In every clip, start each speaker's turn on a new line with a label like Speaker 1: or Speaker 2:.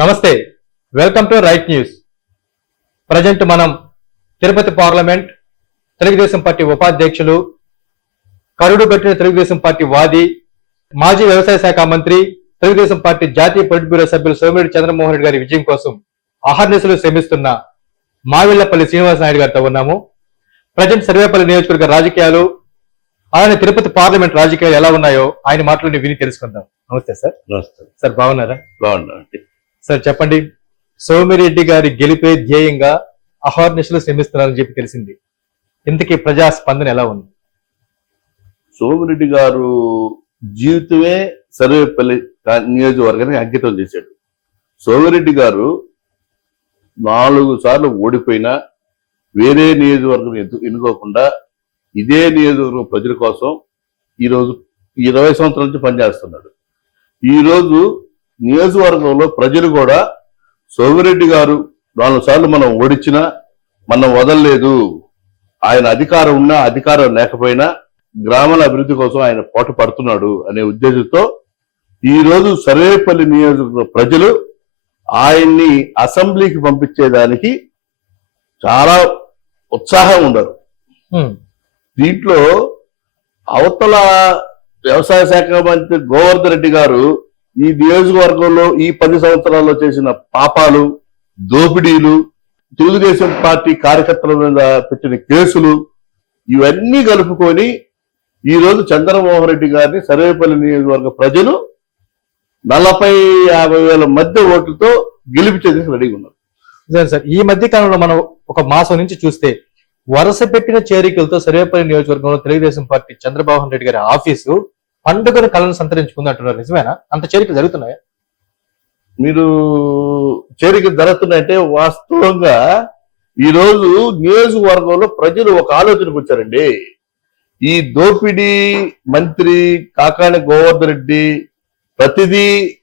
Speaker 1: నమస్తే. Welcome to right news. Present మనం Tirupati parliament Telugu Desam party ఉపాధ్యక్షులు కరుడు పెట్టిన తెలుగుదేశం పార్టీ వాది మాజీ వ్యవసాయ శాఖ మంత్రి తెలుగుదేశం పార్టీ జాతీయ పొలిట్ బ్యూరో సభ్యులు సోమిరెడ్డి చంద్రమోహన్ రెడ్డి గారి విజయం కోసం అహర్నిశలు శ్రమిస్తున్న మావిళ్ళపల్లి శ్రీనివాస నాయుడు గారితో ఉన్నాము. ప్రజెంట్ సర్వేపల్లి నియోజకవర్గ రాజకీయాలు అలానే తిరుపతి పార్లమెంట్ రాజకీయాలు ఎలా ఉన్నాయో ఆయన మాటలు విని తెలుసుకుందాం. నమస్తే సార్.
Speaker 2: నమస్తే.
Speaker 1: సార్ బాగున్నారా?
Speaker 2: బాగున్నాండి
Speaker 1: సార్ చెప్పండి. సోమిరెడ్డి గారి గెలిపే ధ్యేయంగా అహర్నిశలు శ్రమిస్తున్నారని చెప్పి తెలిసింది. ఇంతకీ ప్రజా స్పందన ఎలా ఉంది?
Speaker 2: సోమిరెడ్డి గారు జీవితమే సర్వేపల్లి నియోజకవర్గానికి అంకితం చేశాడు. సోమిరెడ్డి గారు నాలుగు సార్లు ఓడిపోయినా వేరే నియోజకవర్గం ఎన్ను- ఎన్నుకోకుండా ఇదే నియోజకవర్గం ప్రజల కోసం ఈరోజు ఇరవై సంవత్సరాల నుంచి పనిచేస్తున్నాడు. ఈరోజు నియోజకవర్గంలో ప్రజలు కూడా సోమిరెడ్డి గారు నాలుగు సార్లు మనం ఓడించినా మనం వదలలేదు ఆయన అధికారం ఉన్నా అధికారం లేకపోయినా గ్రామాల అభివృద్ధి కోసం ఆయన పోట పడుతున్నాడు అనే ఉద్దేశంతో ఈ రోజు సర్వేపల్లి నియోజకవర్గ ప్రజలు ఆయన్ని అసెంబ్లీకి పంపించేదానికి చాలా ఉత్సాహం ఉండరు. దీంట్లో అవతల వ్యవసాయ శాఖ మంత్రి గోవర్ధన్ రెడ్డి గారు ఈ నియోజకవర్గంలో ఈ పది సంవత్సరాల్లో చేసిన పాపాలు దోపిడీలు తెలుగుదేశం పార్టీ కార్యకర్తల మీద పెట్టిన కేసులు ఇవన్నీ కలుపుకొని ఈ రోజు చంద్రమోహన్ రెడ్డి గారిని సర్వేపల్లి నియోజకవర్గ ప్రజలు నలభై యాభై వేల మధ్య ఓట్లతో గెలిపించేందుకు రెడీగా ఉన్నారు.
Speaker 1: సార్. ఈ మధ్య కాలంలో మనం ఒక మాసం నుంచి చూస్తే వరుస పెట్టిన చేరికలతో సర్వేపల్లి నియోజకవర్గంలో తెలుగుదేశం పార్టీ చంద్రబాబు రెడ్డి గారి ఆఫీసు పండుగను కళను సంతరించుకుంది అంటున్నారు. నిజమేనా? అంత చేరికలు జరుగుతున్నాయా?
Speaker 2: మీరు చేరికలు జరుగుతున్నాయంటే వాస్తవంగా ఈరోజు నియోజకవర్గంలో ప్రజలు ఒక ఆలోచనకు వచ్చారండి. ఈ దోపిడీ మంత్రి కాకాని గోవర్ధన్ రెడ్డి ప్రతిదీ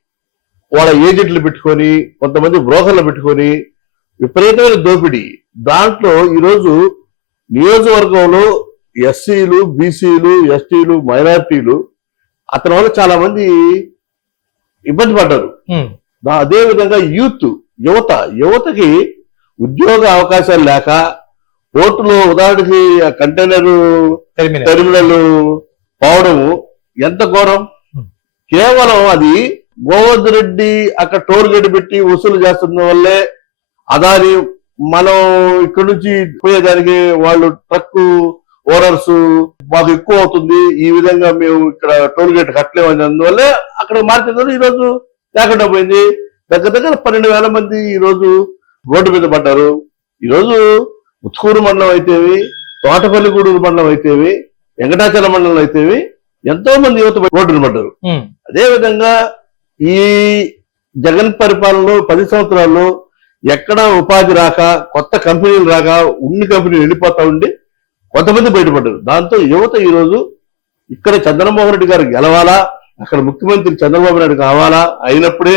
Speaker 2: వాళ్ళ ఏజెంట్లు పెట్టుకొని కొంతమంది బ్రోకర్లు పెట్టుకొని విపరీతమైన దోపిడీ. దాంట్లో ఈరోజు నియోజకవర్గంలో ఎస్సీలు బీసీలు ఎస్టీలు మైనారిటీలు అతని వల్ల చాలా మంది ఇబ్బంది పడ్డారు. అదే విధంగా యూత్ యువత యువతకి ఉద్యోగ అవకాశాలు లేక పోర్టులో ఉదాహరణకి కంటైనర్
Speaker 1: టెర్మినల్
Speaker 2: పోవడము ఎంత ఘోరం. కేవలం అది గోవర్ధన్ రెడ్డి అక్కడ టోల్ గేట్ పెట్టి వసూలు చేస్తున్న వల్లే అదాని మనం ఇక్కడ నుంచి పోయేదానికి వాళ్ళు ట్రక్ ఓనర్స్ మాకు ఎక్కువ అవుతుంది. ఈ విధంగా మేము ఇక్కడ టోల్ గేట్ కట్టలేము అందువల్లే అక్కడ మార్కెట్ ఈ రోజు లేకుండా పోయింది. దగ్గర దగ్గర పన్నెండు వేల మంది ఈ రోజు రోడ్డు మీద పడ్డారు. ఈ రోజు ముత్తుకూరు మండలం అయితేవి తోటపల్లిగూడూరు మండలం అయితేవి వెంకటాచల మండలం అయితేవి ఎంతో మంది యువత రోడ్డున పడ్డారు. అదే విధంగా ఈ జగన్ పరిపాలనలో పది సంవత్సరాల్లో ఎక్కడ ఉపాధి రాక కొత్త కంపెనీలు రాక ఉన్ని కంపెనీలు వెళ్ళిపోతా ఉండి కొంతమంది బయటపడ్డారు. దాంతో యువత ఈ రోజు ఇక్కడ చంద్రమోహన్ రెడ్డి గారు గెలవాలా? అక్కడ ముఖ్యమంత్రి చంద్రబాబు నాయుడు కావాలా? అయినప్పుడే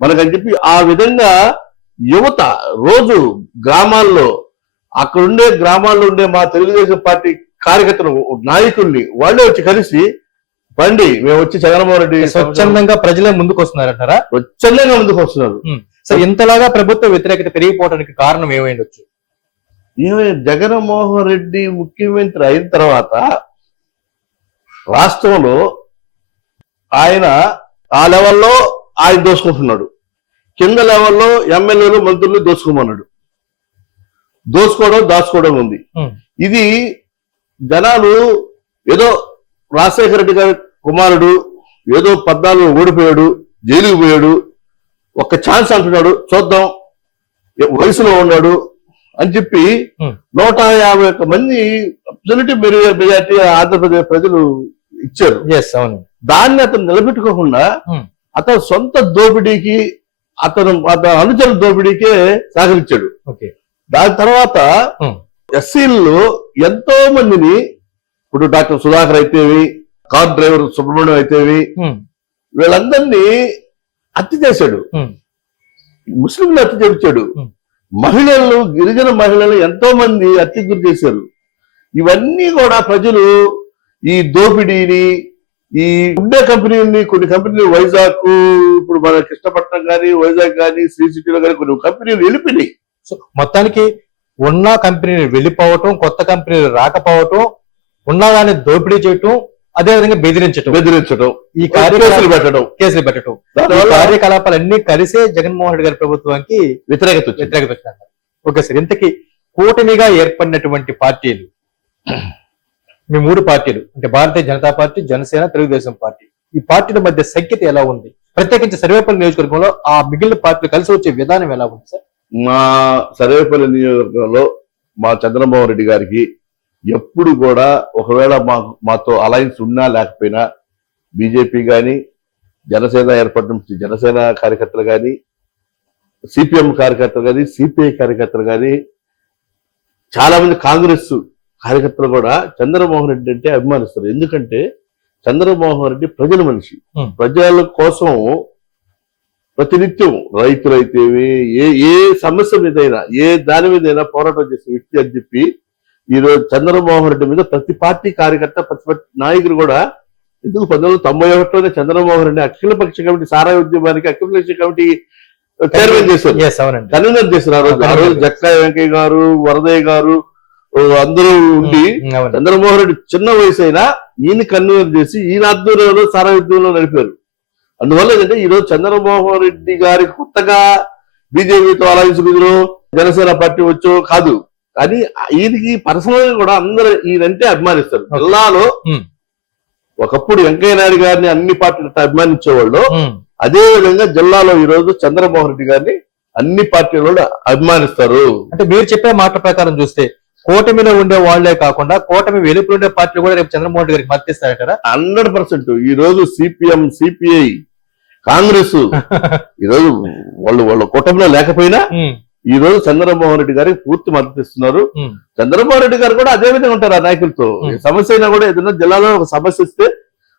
Speaker 2: మనకని చెప్పి ఆ విధంగా యువత రోజు గ్రామాల్లో అక్కడ ఉండే గ్రామాల్లో ఉండే మా తెలుగుదేశం పార్టీ కార్యకర్తలు నాయకుల్ని వాళ్ళే వచ్చి కలిసి బండి మేము వచ్చి చంద్రమోహన్ రెడ్డి
Speaker 1: స్వచ్ఛందంగా ప్రజలే ముందుకు వస్తున్నారంటారా
Speaker 2: స్వచ్ఛందంగా ముందుకు వస్తున్నారు
Speaker 1: సో ఇంతలాగా ప్రభుత్వ వ్యతిరేకత పెరిగిపోవడానికి కారణం ఏమైండొచ్చు?
Speaker 2: ఈమె జగన్మోహన్ రెడ్డి ముఖ్యమంత్రి అయిన తర్వాత రాష్ట్రంలో ఆయన ఆ లెవెల్లో ఆయన దోసుకుంటున్నాడు. కింద లెవెల్లో ఎమ్మెల్యేలు మంత్రులు దోసుకోమన్నాడు దోసుకోవడం దాచుకోవడం ఉంది. ఇది జనాలు ఏదో రాజశేఖర రెడ్డి గారి కుమారుడు ఏదో పద్నాలుగు ఓడిపోయాడు జైలుకి పోయాడు ఒక్క ఛాన్స్ అంటున్నాడు చూద్దాం వయసులో ఉన్నాడు అని చెప్పి. నూట యాభై ఒక్క మంది అబ్సల్యూట్ మెజార్టీ ఆంధ్రప్రదేశ్ ప్రజలు ఇచ్చారు దాన్ని అతను నిలబెట్టుకోకుండా. అతను సొంత దోపిడీకి అతను అతని అనుచర దోపిడీకే సహకరించాడు దాని తర్వాత. ఎస్సీల్లో ఎంతో మందిని ఇప్పుడు డాక్టర్ సుధాకర్ అయితేవి కార్ డ్రైవర్ సుబ్రహ్మణ్యం అయితేవి. వీళ్ళందరినీ హత్య చేశాడు. ముస్లింలు హత్య చేయించాడు. మహిళలు గిరిజన మహిళలు ఎంతో మంది హత్యకు గురి చేశారు. ఇవన్నీ కూడా ప్రజలు ఈ దోపిడీని ఈ ఉండే కంపెనీని కొన్ని కంపెనీలు వైజాగ్ ఇప్పుడు మన కృష్ణపట్నం కానీ వైజాగ్ కానీ శ్రీ సిటీలో కానీ కొన్ని కంపెనీలు వెళ్ళిపోయినాయి.
Speaker 1: సో మొత్తానికి ఉన్న కంపెనీలు వెళ్ళిపోవటం కొత్త కంపెనీలు రాకపోవటం ఉన్నదాన్ని దోపిడీ చేయటం అదే విధంగా బెదిరించటం.
Speaker 2: బెదిరించడం
Speaker 1: ఈ కార్యకలాపాలు
Speaker 2: పెట్టడం
Speaker 1: కేసులు పెట్టడం కార్యకలాపాలన్నీ కలిసే జగన్మోహన్ రెడ్డి గారి ప్రభుత్వానికి
Speaker 2: వ్యతిరేకత
Speaker 1: వ్యతిరేకత వచ్చిందంట. ఓకే సార్ ఇంతకీ కూటమిగా ఏర్పడినటువంటి పార్టీలు మీ మూడు పార్టీలు అంటే భారతీయ జనతా పార్టీ జనసేన తెలుగుదేశం పార్టీ ఈ పార్టీల మధ్య సఖ్యత ఎలా ఉంది? ప్రత్యేకించి సర్వేపల్లి నియోజకవర్గంలో ఆ మిగిలిన పార్టీలు కలిసి వచ్చే విధానం ఎలా ఉంది సార్?
Speaker 2: మా సర్వేపల్లి నియోజకవర్గంలో మా చంద్రమోహన్ రెడ్డి గారికి ఎప్పుడు కూడా ఒకవేళ మా మాతో అలయన్స్ ఉన్నా లేకపోయినా బీజేపీ కానీ జనసేన ఏర్పడిన జనసేన కార్యకర్తలు కానీ సిపిఎం కార్యకర్తలు కానీ సిపిఐ కార్యకర్తలు కానీ చాలా మంది కాంగ్రెస్ కార్యకర్తలు కూడా చంద్రమోహన్ రెడ్డి అంటే అభిమానిస్తారు ఎందుకంటే చంద్రమోహన్ రెడ్డి ప్రజల మనిషి. ప్రజల కోసం ప్రతినిత్యం రైతులైతేవి ఏ ఏ సమస్య మీదైనా ఏ దాని మీదైనా పోరాటం చేసే వ్యక్తి అని చెప్పి ఈ రోజు చంద్రమోహన్ రెడ్డి మీద ప్రతి పార్టీ కార్యకర్త ప్రతి నాయకుడు కూడా ఎందుకు పంతొమ్మిది వందల తొంభై ఒకటిలోనే చంద్రమోహన్ రెడ్డి అఖిలపక్ష కమిటీ సారా ఉద్యమానికి అఖిలపక్ష కమిటీ చైర్మన్ చేశారు. కన్వీనర్ చేశారు ఆ రోజు. ఆ రోజు జక్కా వెంకయ్య గారు వరదయ్య గారు అందరూ ఉండి చంద్రమోహన్ రెడ్డి చిన్న వయసు అయినా ఈయన కన్వీనర్ చేసి ఈయన ఆధ్వర్యంలో సారా ఉద్యమంలో నడిపారు. అందువల్ల ఏంటంటే ఈ రోజు చంద్రమోహన్ రెడ్డి గారి కొత్తగా బీజేపీతో అలయన్స్ కుదురు జనసేన పార్టీ వచ్చో కాదు. కానీ ఈయనకి పర్సనల్గా కూడా అందరూ ఈయనంటే అభిమానిస్తారు. జిల్లాలో. ఒకప్పుడు వెంకయ్య నాయుడు గారిని అన్ని పార్టీలు అభిమానించేవాళ్ళు. అదే విధంగా జిల్లాలో ఈ రోజు చంద్రమోహన్ రెడ్డి గారిని అన్ని పార్టీలు కూడా అభిమానిస్తారు.
Speaker 1: అంటే మీరు చెప్పే మాట ప్రకారం చూస్తే కూటమిలో ఉండే వాళ్ళే కాకుండా కూటమి వెలుపులు ఉండే పార్టీలు కూడా రేపు చంద్రమోహన్ రెడ్డి గారికి మద్దతిస్తారంటారా
Speaker 2: హండ్రెడ్ పర్సెంట్. ఈ రోజు సిపిఎం సిపిఐ కాంగ్రెస్ ఈ రోజు వాళ్ళు వాళ్ళ కుటుంబంలో లేకపోయినా ఈ రోజు చంద్రమోహన్ రెడ్డి గారికి పూర్తి మద్దతు ఇస్తున్నారు. చంద్రమోహన్ రెడ్డి గారు కూడా అదే విధంగా ఉంటారు ఆ నాయకులతో. సమస్య అయినా కూడా ఏదైనా జిల్లాలో ఒక సమస్య ఇస్తే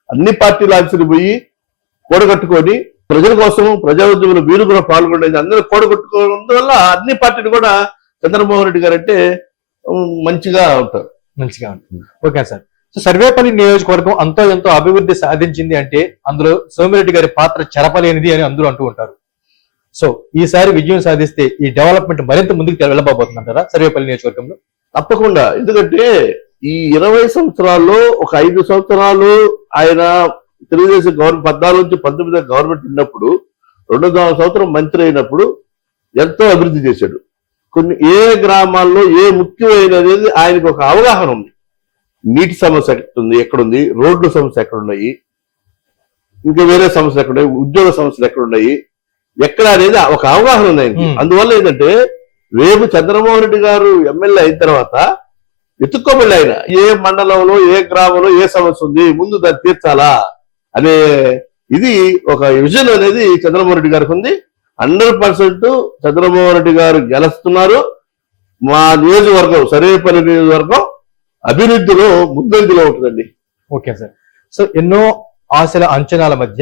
Speaker 2: అన్ని పార్టీల ఆఫీసులు పోయి కూడగట్టుకొని ప్రజల కోసం ప్రజా ఉద్యమంలో వీరు కూడా పాల్గొనేది అందరూ కూడగట్టుకోవడం వల్ల అన్ని పార్టీలు కూడా చంద్రమోహన్ రెడ్డి గారు అంటే మంచిగా ఉంటారు.
Speaker 1: మంచిగా ఉంది ఓకే సార్. సో సర్వేపల్లి నియోజకవర్గం అంతో ఎంతో అభివృద్ధి సాధించింది అంటే అందులో సోమిరెడ్డి గారి పాత్ర చెరపలేనిది అని అందరూ అంటూ ఉంటారు. సో ఈసారి విజయం సాధిస్తే ఈ డెవలప్మెంట్ మరింత ముందుకు వెళ్ళబోతుందంటారా? సర్వేపల్లి నియోజకవర్గంలో?
Speaker 2: తప్పకుండా. ఎందుకంటే ఈ ఇరవై సంవత్సరాల్లో ఒక ఐదు సంవత్సరాలు ఆయన తెలుగుదేశం గవర్నమెంట్ పద్నాలుగు నుంచి పంతొమ్మిది గవర్నమెంట్ ఉన్నప్పుడు రెండు నాలుగు సంవత్సరం మంత్రి అయినప్పుడు ఎంతో అభివృద్ధి చేశాడు. కొన్ని ఏ గ్రామాల్లో ఏ ముఖ్యమైనది ఆయనకు ఒక అవగాహన ఉంది. నీటి సమస్య ఎక్కడుంది ఎక్కడుంది రోడ్ల సమస్య ఎక్కడున్నాయి ఇంకా వేరే సమస్యలు ఎక్కడున్నాయి ఉద్యోగ సమస్యలు ఎక్కడున్నాయి ఎక్కడ అనేది ఒక అవగాహన ఉంది ఆయనకి. అందువల్ల ఏంటంటే రేపు చంద్రమోహన్ రెడ్డి గారు ఎమ్మెల్యే అయిన తర్వాత ఎత్తుక్కోబడి ఆయన ఏ మండలంలో ఏ గ్రామంలో ఏ సమస్య ఉంది ముందు దాన్ని తీర్చాలా అనే ఇది ఒక విజన్ అనేది చంద్రమోహన్ రెడ్డి గారికి ఉంది. హండ్రెడ్ పర్సెంట్ చంద్రమోహన్ రెడ్డి గారు గెలుస్తున్నారు. మా నియోజకవర్గం సర్వేపల్లి నియోజకవర్గం అభివృద్ధిలో ముందంజలో ఉంటుందండి.
Speaker 1: Okay sir. సో ఎన్నో ఆశల అంచనాల మధ్య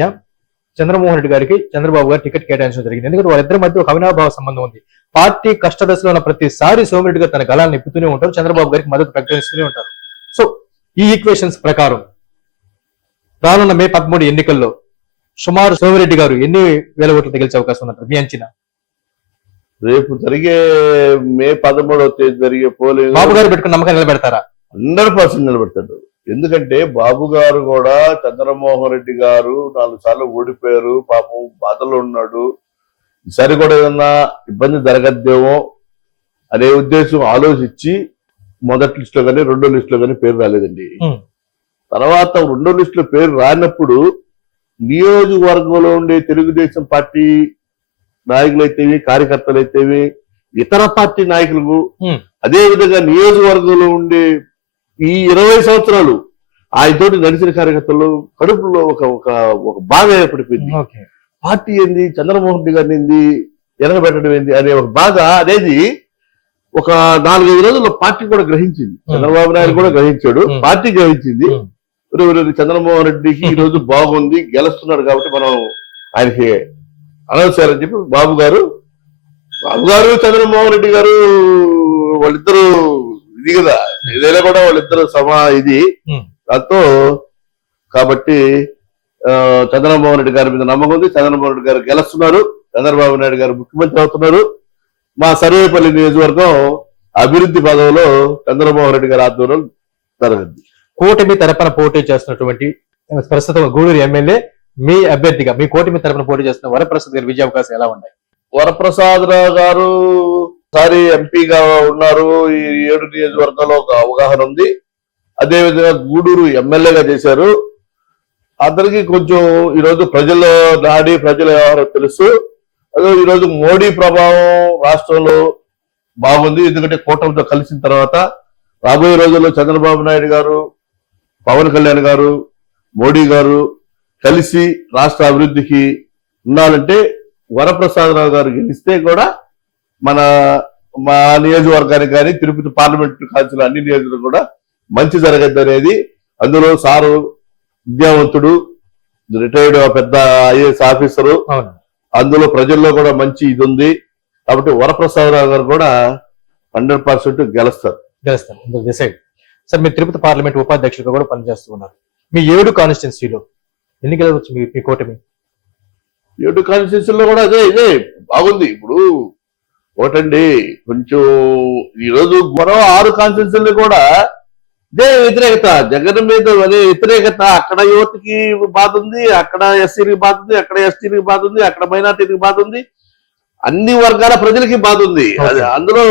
Speaker 1: చంద్రమోహన్ రెడ్డి గారికి చంద్రబాబు గారు టికెట్ కేటాయించడం జరిగింది. ఎందుకంటే వాళ్ళిద్దరి మధ్య ఒక అవినాభావ సంబంధం ఉంది. పార్టీ కష్టదశలో ఉన్న ప్రతిసారి సోమిరెడ్డి గారు తన గలాన్ని నిప్పుతూనే ఉంటారు. చంద్రబాబు గారికి మద్దతు ప్రకటిస్తూనే ఉంటారు. సో ఈ ఈక్వేషన్స్ ప్రకారం రానున్న మే పదమూడు ఎన్నికల్లో సుమారు సోమిరెడ్డి గారు ఎన్ని వేల ఓట్లు గెలిచే అవకాశం ఉన్నట్టు మీ అంచనా?
Speaker 2: రేపు జరిగే మే పదమూడవ తేదీ జరిగే పోలింగ్
Speaker 1: బాబు గారు పెట్టుకున్న నమ్మకం నిలబెడతారా?
Speaker 2: Hundred percent నిలబెడతాడు. ఎందుకంటే బాబు గారు కూడా చంద్రమోహన్ రెడ్డి గారు నాలుగు సార్లు ఓడిపోయారు పాపం బాధలో ఉన్నాడు ఈసారి కూడా ఏదన్నా ఇబ్బంది జరగద్దేమో అనే ఉద్దేశం ఆలోచించి మొదటి లిస్ట్లో కానీ రెండో లిస్ట్లో కానీ పేరు రాలేదండి. తర్వాత రెండో లిస్ట్లో పేరు రానప్పుడు నియోజకవర్గంలో ఉండే తెలుగుదేశం పార్టీ నాయకులైతేవి కార్యకర్తలైతేవి ఇతర పార్టీ నాయకులకు. అదే విధంగా నియోజకవర్గంలో ఉండే ఈ ఇరవై సంవత్సరాలు ఆయనతోటి నడిచిన కార్యకర్తలు కడుపులో ఒక ఒక ఒక బాధ ఏర్పడిపోయింది. పార్టీ ఏంది? చంద్రమోహన్ రెడ్డి గారిని ఏంది? ఎనగబెట్టడం ఏంది? అనే ఒక బాధ అనేది ఒక నాలుగైదు రోజుల్లో పార్టీ కూడా గ్రహించింది. చంద్రబాబు నాయుడు కూడా గ్రహించాడు. పార్టీ గ్రహించింది. చంద్రమోహన్ రెడ్డికి ఈ రోజు బాగుంది. గెలుస్తున్నాడు కాబట్టి మనం ఆయనకి అనౌన్స్ చేయాలని చెప్పి బాబు గారు బాబు గారు చంద్రమోహన్ రెడ్డి గారు వాళ్ళిద్దరు ఇది కదా. ఏదైనా కూడా వాళ్ళిద్దరు సమా ఇది. దాంతో కాబట్టి చంద్రబాబు నాయుడు గారి మీద నమ్మకం ఉంది. చంద్రబాబు నాయుడు గారు గెలుస్తున్నారు. చంద్రబాబు నాయుడు గారు ముఖ్యమంత్రి అవుతున్నారు. మా సర్వేపల్లి నియోజకవర్గం అభివృద్ధి పదవిలో చంద్రబాబు నాయుడు గారి ఆధ్వర్యం జరగదు
Speaker 1: కూటమి తరపున పోటీ చేస్తున్నటువంటి ప్రస్తుతం గూడూరు ఎమ్మెల్యే మీ అభ్యర్థిగా మీ కూటమి తరపున పోటీ చేస్తున్న వరప్రసాద్ గారి విజయ అవకాశం ఎలా ఉన్నాయి?
Speaker 2: వరప్రసాదరావు గారు ఒకసారి ఎంపీగా ఉన్నారు ఈ ఏడు నియోజకవర్గంలో ఒక అవగాహన ఉంది. అదేవిధంగా గూడూరు ఎమ్మెల్యేగా చేశారు. అందరికీ కొంచెం ఈరోజు ప్రజల నాడి ప్రజల వ్యవహారం తెలుసు. అదే ఈరోజు మోడీ ప్రభావం రాష్ట్రంలో బాగుంది. ఎందుకంటే కూటమితో కలిసిన తర్వాత రాబోయే రోజుల్లో చంద్రబాబు నాయుడు గారు పవన్ కళ్యాణ్ గారు మోడీ గారు కలిసి రాష్ట్ర అభివృద్ధికి ఉండాలంటే వరప్రసాదరావు గారు గెలిస్తే కూడా మన మా నియోజకవర్గానికి కానీ తిరుపతి పార్లమెంట్ కౌన్సిల్ అన్ని నియోజకవర్గాలు కూడా మంచి జరగద్దు అనేది అందులో సారు విద్యావంతుడు రిటైర్డ్ పెద్ద ఐఏఎస్ ఆఫీసరు. అందులో ప్రజల్లో కూడా మంచి ఇది ఉంది కాబట్టి వరప్రసాదరావు గారు కూడా హండ్రెడ్ పర్సెంట్ గెలుస్తారు.
Speaker 1: గెలుస్తాను డిసైడ్. సార్ మీరు తిరుపతి పార్లమెంట్ ఉపాధ్యక్షులుగా కూడా పనిచేస్తూ ఉన్నారు మీ ఏడు కాన్స్టిట్యున్సీలో ఎన్ని గెలవచ్చు మీ కూటమి?
Speaker 2: ఏడు కాన్స్టిట్యూషన్లో కూడా అదే ఇదే బాగుంది. ఇప్పుడు ఒకటండి కొంచెం ఈరోజు మరో ఆరు కాన్స్టిట్యూషన్ కూడా ఇదే వ్యతిరేకత. జగన్ మీద అదే వ్యతిరేకత. అక్కడ యువతకి బాధ ఉంది అక్కడ ఎస్సీకి బాధ ఉంది అక్కడ ఎస్టీకి బాధ ఉంది అక్కడ మైనార్టీకి బాధ ఉంది. అన్ని వర్గాల ప్రజలకి బాధ ఉంది. అది అందులో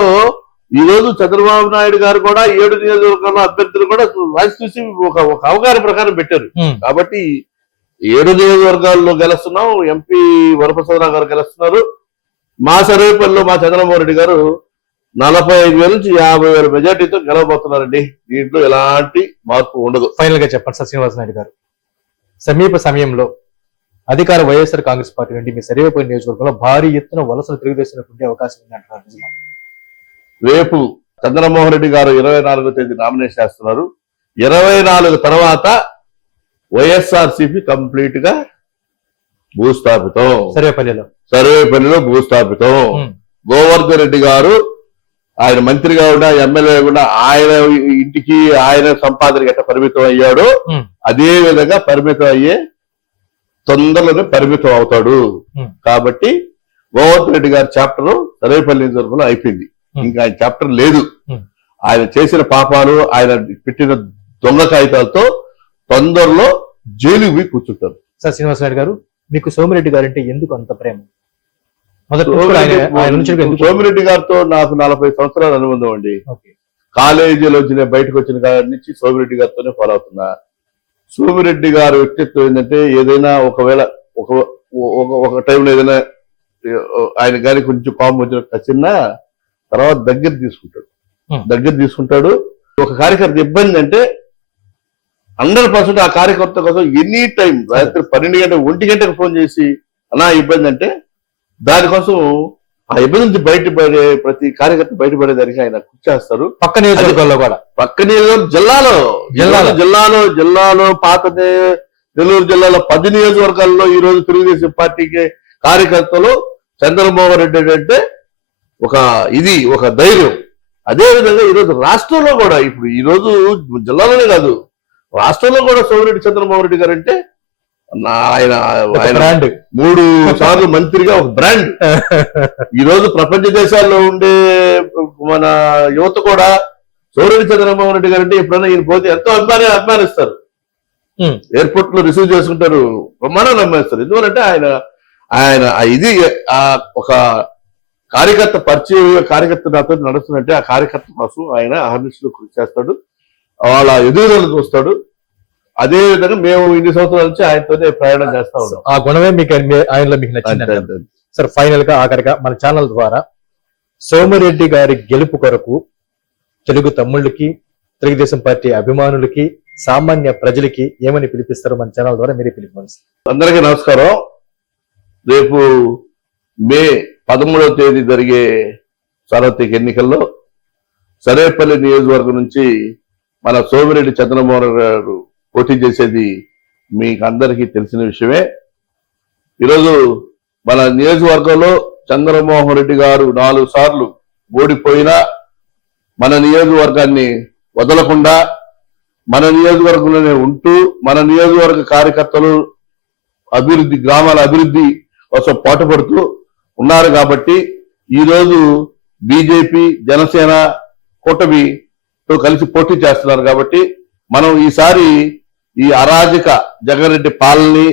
Speaker 2: ఈ రోజు చంద్రబాబు నాయుడు గారు కూడా ఏడు నియోజకవర్గాల అభ్యర్థులు కూడా రాసి చూసి ఒక ఒక అవగాహన ప్రకారం పెట్టారు. కాబట్టి ఏడు నియోజకవర్గాల్లో గెలుస్తున్నాం ఎంపీ వరప్రసాదరావు గారు గెలుస్తున్నారు. మా సర్వేపల్లిలో మా రెడ్డి గారు నలభై ఐదు వేల నుంచి యాభై వేల మెజార్టీతో గెలవబోతున్నారండి. దీంట్లో ఎలాంటి మార్పు ఉండదు.
Speaker 1: ఫైనల్గా చెప్పండి సార్ శ్రీనివాస నాయుడు గారు. సమీప సమయంలో అధికార వైఎస్ఆర్ కాంగ్రెస్ పార్టీ నుండి మీ సర్వేపల్లి నియోజకవర్గంలో భారీ ఎత్తున వలసలు తెలుగుదేశం ఉండే అవకాశం ఉందంటున్నారు నిజమా?
Speaker 2: రేపు చంద్రమోహన్ రెడ్డి గారు ఇరవై నాలుగో తేదీ నామినేషన్ చేస్తున్నారు. ఇరవై నాలుగు తర్వాత వైఎస్ఆర్ సిపి కంప్లీట్గా భూస్థాపితం.
Speaker 1: సర్వేపల్లిలో.
Speaker 2: సర్వేపల్లిలో భూస్థాపితం. గోవర్ధన్ రెడ్డి గారు ఆయన మంత్రిగా ఉన్న ఎమ్మెల్యే కూడా ఆయన ఇంటికి ఆయన సంపాదనకి ఎట్లా పరిమితం అయ్యాడో అదే విధంగా పరిమితం అయ్యే తొందరలోనే పరిమితం అవుతాడు. కాబట్టి గోవర్ధన్ రెడ్డి గారి చాప్టర్ సరేపల్లి నియోజకవర్గంలో అయిపోయింది. ఇంకా ఆయన చాప్టర్ లేదు. ఆయన చేసిన పాపాలు ఆయన పెట్టిన దొంగ కాగితాలతో తొందరలో జైలుకి పోయి కూర్చుంటారు.
Speaker 1: సార్ శ్రీనివాస గారు మీకు సోమిరెడ్డి గారు అంటే ఎందుకు అంత ప్రేమ?
Speaker 2: సోమిరెడ్డి గారితో నాకు నలభై సంవత్సరాల అనుబంధం అండి. కాలేజీలో వచ్చిన బయటకు వచ్చిన కాడి నుంచి సోమిరెడ్డి గారితోనే ఫాలో అవుతున్నా. సోమిరెడ్డి గారి వ్యక్తిత్వం ఏంటంటే ఏదైనా ఒకవేళ ఒక ఒక- టైంలో ఏదైనా ఆయన కానీ కొంచెం కోపం వచ్చిన చిన్న తర్వాత దగ్గర తీసుకుంటాడు. దగ్గర తీసుకుంటాడు. ఒక కార్యకర్త ఇబ్బంది అంటే హండ్రెడ్ పర్సెంట్ ఆ కార్యకర్త కోసం ఎనీ టైం రాత్రి పన్నెండు గంటల ఒంటి గంటకు ఫోన్ చేసి అలా ఇబ్బంది అంటే? దానికోసం ఆ ఇబ్బంది నుంచి బయటపడే ప్రతి కార్యకర్త బయటపడేదానికి ఆయన కృషి చేస్తారు.
Speaker 1: పక్క నియోజకవర్గాల్లో కూడా.
Speaker 2: పక్కనే జిల్లాలో.
Speaker 1: జిల్లాలో.
Speaker 2: జిల్లాలో జిల్లాలో జిల్లాలో పాత నెల్లూరు జిల్లాలో పది నియోజకవర్గాల్లో ఈ రోజు తెలుగుదేశం పార్టీకి కార్యకర్తలు చంద్రబాబు రెడ్డి అంటే ఒక ఇది ఒక ధైర్యం. అదే విధంగా ఈ రోజు రాష్ట్రంలో కూడా ఇప్పుడు ఈ రోజు జిల్లాలోనే కాదు రాష్ట్రంలో కూడా సోమిరెడ్డి చంద్రబాబు రెడ్డి గారు అంటే ఆయన
Speaker 1: బ్రాండ్
Speaker 2: మూడు సార్లు మంత్రిగా ఒక బ్రాండ్ ఈ రోజు ప్రపంచ దేశాల్లో ఉండే మన యువత కూడా సోరెడ్డి చంద్రబాబు రెడ్డి గారు అంటే ఎప్పుడైనా ఈయన పోతే ఎంతో అభిమాని అభిమానిస్తారు. ఎయిర్పోర్ట్లో రిసీవ్ చేసుకుంటారు ప్రమాణాలు అమ్మేస్తారు ఎందువలంటే ఆయన ఆయన ఇది ఆ ఒక కార్యకర్త పరిచయం కార్యకర్త నాతో నడుస్తున్నట్టే ఆ కార్యకర్త కోసం ఆయన అహర్నిశలు కృషి చేస్తాడు. వాళ్ళ ఎదుగుదల చూస్తాడు. అదే విధంగా మేము ఇన్ని సంవత్సరాల నుంచి ఆయనతోనే ప్రయాణం చేస్తా ఉన్నాం.
Speaker 1: ఆ గుణమే మీకు ఆయనలో మీకు నచ్చింది. సార్ ఫైనల్గా ఆఖరిగా మన ఛానల్ ద్వారా సోమిరెడ్డి గారి గెలుపు కొరకు తెలుగు తమ్ముళ్ళకి తెలుగుదేశం పార్టీ అభిమానులకి సామాన్య ప్రజలకి ఏమని పిలిపిస్తారో మన ఛానల్ ద్వారా మీరే పిలిపండి
Speaker 2: అందరికీ నమస్కారం. రేపు మే పదమూడవ తేదీ జరిగే సార్వత్రిక ఎన్నికల్లో సరేపల్లి నియోజకవర్గం నుంచి మన సోమిరెడ్డి చంద్రమోహన్ గారు పోటీ చేసేది మీకు అందరికీ తెలిసిన విషయమే. ఈరోజు మన నియోజకవర్గంలో చంద్రమోహన్ రెడ్డి గారు నాలుగు సార్లు ఓడిపోయినా మన నియోజకవర్గాన్ని వదలకుండా మన నియోజకవర్గంలోనే ఉంటూ మన నియోజకవర్గ కార్యకర్తలు అభివృద్ధి గ్రామాల అభివృద్ధి కోసం పాటుపడుతూ ఉన్నారు కాబట్టి ఈ రోజు బీజేపీ జనసేన కూటమి తో కలిసి పోటీ చేస్తున్నారు కాబట్టి మనం ఈసారి ఈ అరాజక జగన్రెడ్డి పాలని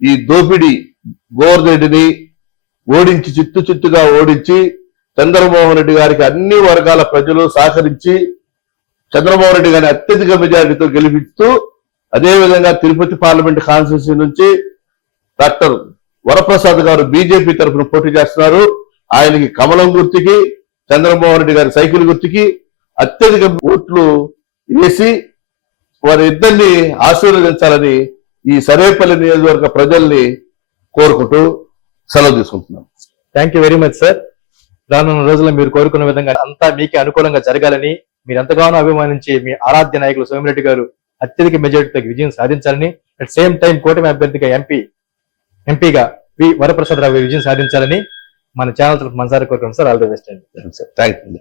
Speaker 2: ఈ దోపిడీ గోవర్రెడ్డిని ఓడించి చిత్తు చిత్తుగా ఓడించి చంద్రమోహన్ రెడ్డి గారికి అన్ని వర్గాల ప్రజలు సహకరించి చంద్రమోహన్ రెడ్డి గారిని అత్యధిక మెజారిటీతో గెలిపిస్తూ అదేవిధంగా తిరుపతి పార్లమెంట్ కాన్స్టిట్యూన్సీ నుంచి డాక్టర్ వరప్రసాద్ గారు బీజేపీ తరఫున పోటీ చేస్తున్నారు. ఆయనకి కమలం గుర్తుకి చంద్రమోహన్ రెడ్డి గారి సైకిల్ గుర్తుకి అత్యధిక ఓట్లు వేసి వారి ఇద్దరిని ఆశీర్వదించాలని ఈ సరేపల్లి నియోజకవర్గ ప్రజల్ని కోరుకుంటూ సెలవు తీసుకుంటున్నాను
Speaker 1: thank you very much sir రానున్న రోజుల్లో మీరు కోరుకున్న విధంగా అంతా మీకే అనుకూలంగా జరగాలని మీరు ఎంతగానో అభిమానించి మీ ఆరాధ్య నాయకులు సోమిరెడ్డి గారు అత్యధిక మెజారిటీతో విజయం సాధించాలని అట్ సేమ్ టైం కూటమి అభ్యర్థిగా ఎంపీ ఎంపీగా వి వరప్రసాద్ రావు విజయం సాధించాలని మన ఛానల్ తరఫు మనసారి కోరుకుంటాం సార్ ఆల్ ది బెస్ట్ అండి
Speaker 2: థ్యాంక్ యూ